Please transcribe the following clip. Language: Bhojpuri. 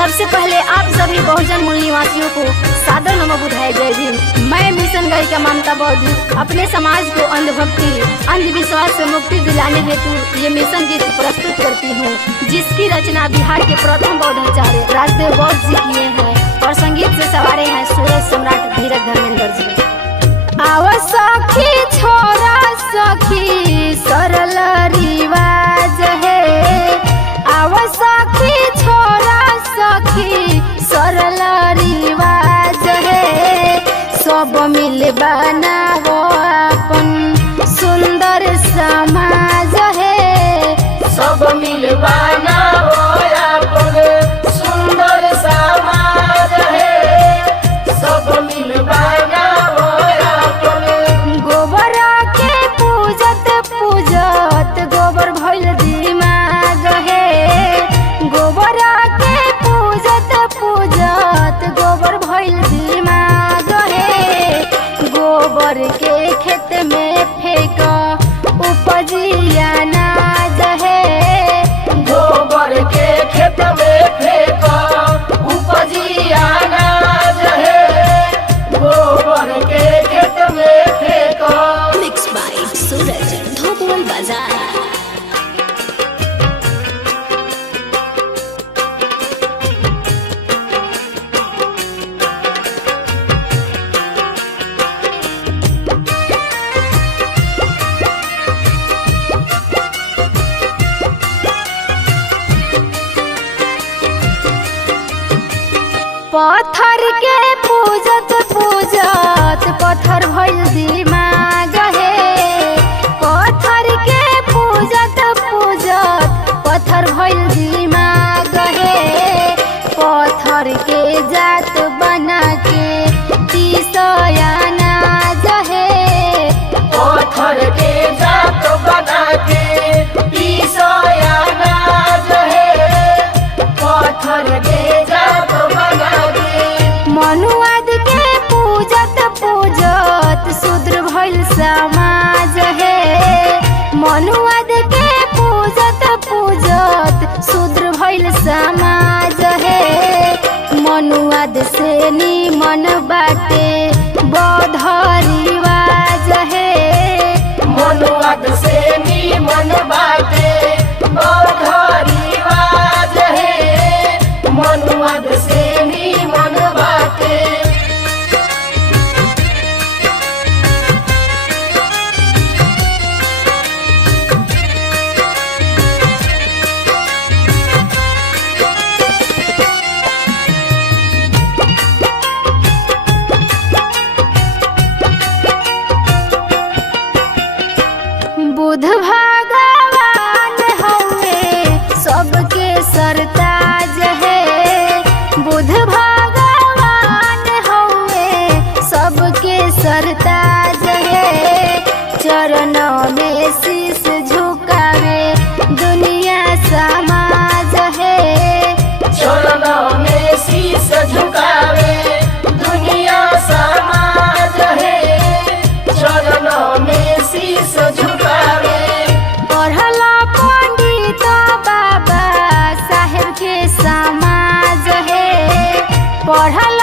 सबसे पहले आप सभी बहुजन मूल निवासियों को सादर नमो बुधाए जय भीम। मैं मिशन गायिका ममता बौद्ध अपने समाज को अंधभक्ति अंधविश्वास से मुक्ति दिलाने हेतु ये मिशन गीत प्रस्तुत करती हूँ, जिसकी रचना बिहार के प्रथम बौद्धाचार्य राजदेव बौद्ध जी किए हैं और संगीत से सवारे हैं सूरज सम्राट धीरज धर्मेंद्र जी। आवा सखी छोरा सखी सरल रिवाज है, आवा सखी छोरा सखी सरल रिवाज है, सब मिल बनाओ अपन सुंदर समाज है, सब मिल बनाओ अपन सुंदर समाज है, सब मिल बनाओ अपन। गोबर के पूजत पूजत गोबर भइल दिमाग है, गोबर के पूजत पूजत गोबर भइल दिमाग है, गोबर के खेत में फेंक उपजी अनाज है, गोबर के खेत में फेंको उपजी अनाज है, गोबर के खेत में फेंको। मिक्स बाय सूरज धोबोल बाजार। पत्थर के पूजत पूजत पत्थर भइल दिमाग है, पत्थर के पूजत पूजत पत्थर भइल दिमाग है, पत्थर के जात बना के तीस अनाज है, पत्थर के जात बना के तीस अनाज है, पत्थर के जात बना के। मनुवाद के पूजत पूजत शूद्र भइल समाज है, मनुवाद के पूजत पूजत शूद्र भइल समाज है, मनुवाद से निमन बाटे बौद्ध रिवाज है, मनुवाद से निमन बाटे बौद्ध रिवाज है, मनुवाद से निमन बाटे। बुध भगवान हवे सबके सरताज है, बुध भगवान हवे सबके सरताज है, चरण में शीश झुकावे दुनिया समाज है, चरणों में शीश झुकावे दुनिया समाज है, चरणों में शीश झुकावे। पढ़ला पंडित बाबा साहेब के समाज है, पढ़ल